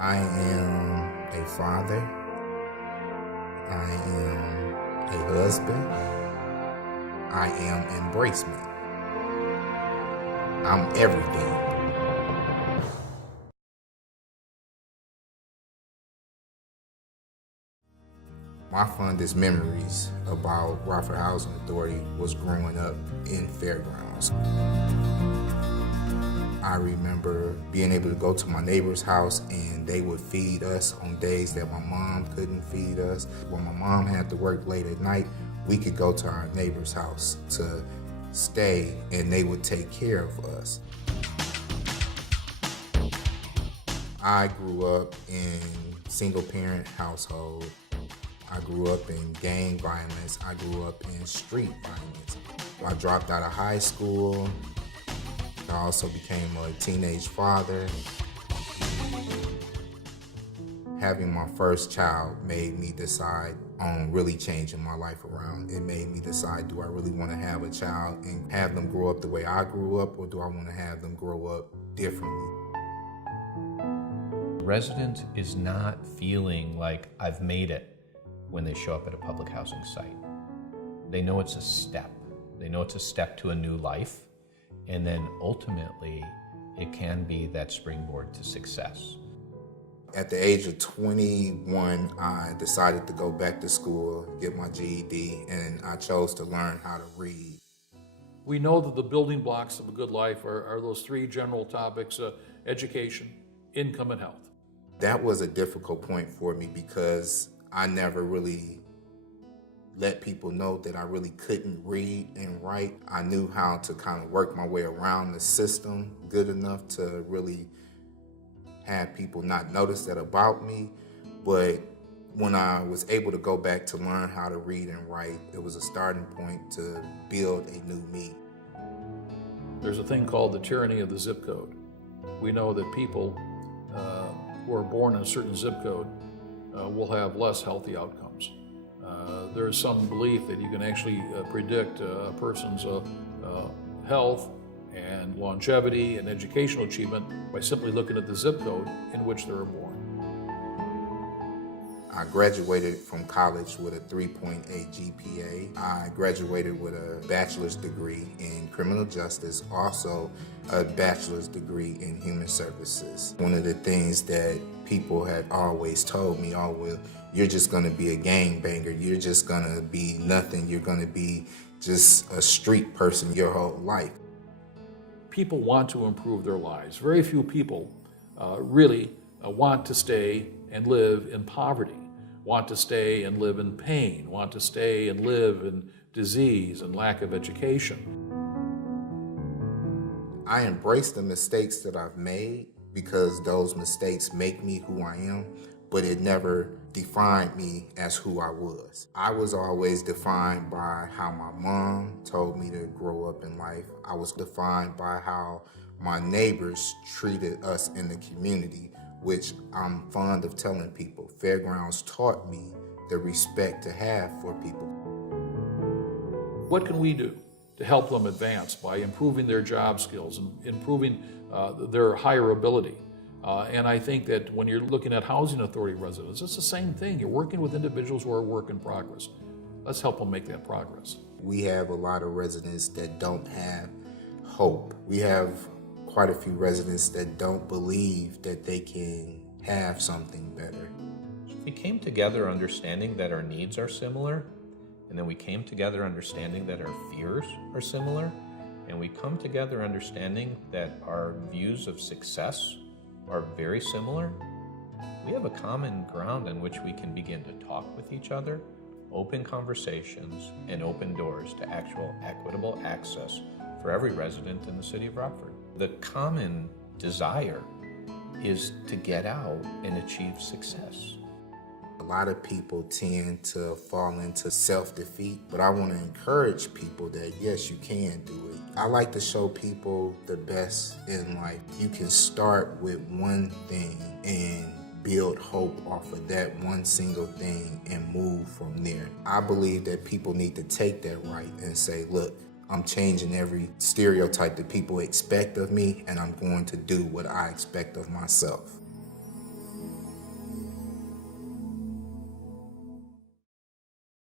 I am a father. I am a husband. I am embracement. I'm everything. My fondest memories about Rockford Housing Authority was growing up in Fairgrounds. I remember being able to go to my neighbor's house and they would feed us on days that my mom couldn't feed us. When my mom had to work late at night, we could go to our neighbor's house to stay and they would take care of us. I grew up in single-parent household. I grew up in gang violence. I grew up in street violence. I dropped out of high school. I also became a teenage father. Having my first child made me decide on really changing my life around. It made me decide, do I really want to have a child and have them grow up the way I grew up, or do I want to have them grow up differently? The resident is not feeling like I've made it when they show up at a public housing site. They know it's a step. They know it's a step to a new life. And then ultimately, it can be that springboard to success. At the age of 21, I decided to go back to school, get my GED, and I chose to learn how to read. We know that the building blocks of a good life are those three general topics: education, income, and health. That was a difficult point for me because I never really let people know that I really couldn't read and write. I knew how to kind of work my way around the system good enough to really have people not notice that about me. But when I was able to go back to learn how to read and write, it was a starting point to build a new me. There's a thing called the tyranny of the zip code. We know that people who are born in a certain zip code will have less healthy outcomes. There is some belief that you can actually predict a person's health and longevity and educational achievement by simply looking at the zip code in which they were born. I graduated from college with a 3.8 GPA. I graduated with a bachelor's degree in criminal justice, also a bachelor's degree in human services. One of the things that people had always told me, oh, well, you're just gonna be a gangbanger, you're just gonna be nothing, you're gonna be just a street person your whole life. People want to improve their lives. Very few people really want to stay and live in poverty, want to stay and live in pain, want to stay and live in disease and lack of education. I embrace the mistakes that I've made because those mistakes make me who I am, but it never defined me as who I was. I was always defined by how my mom told me to grow up in life. I was defined by how my neighbors treated us in the community, which I'm fond of telling people. Fairgrounds taught me the respect to have for people. What can we do to help them advance by improving their job skills and improving their hireability? And I think that when you're looking at housing authority residents, it's the same thing. You're working with individuals who are a work in progress. Let's help them make that progress. We have a lot of residents that don't have hope. We have quite a few residents that don't believe that they can have something better. We came together understanding that our needs are similar, and then we came together understanding that our fears are similar, and we come together understanding that our views of success are very similar. We have a common ground in which we can begin to talk with each other, open conversations, and open doors to actual equitable access for every resident in the city of Rockford. The common desire is to get out and achieve success. A lot of people tend to fall into self-defeat, but I want to encourage people that yes, you can do it. I like to show people the best in life. You can start with one thing and build hope off of that one single thing and move from there. I believe that people need to take that right and say, look, I'm changing every stereotype that people expect of me, and I'm going to do what I expect of myself.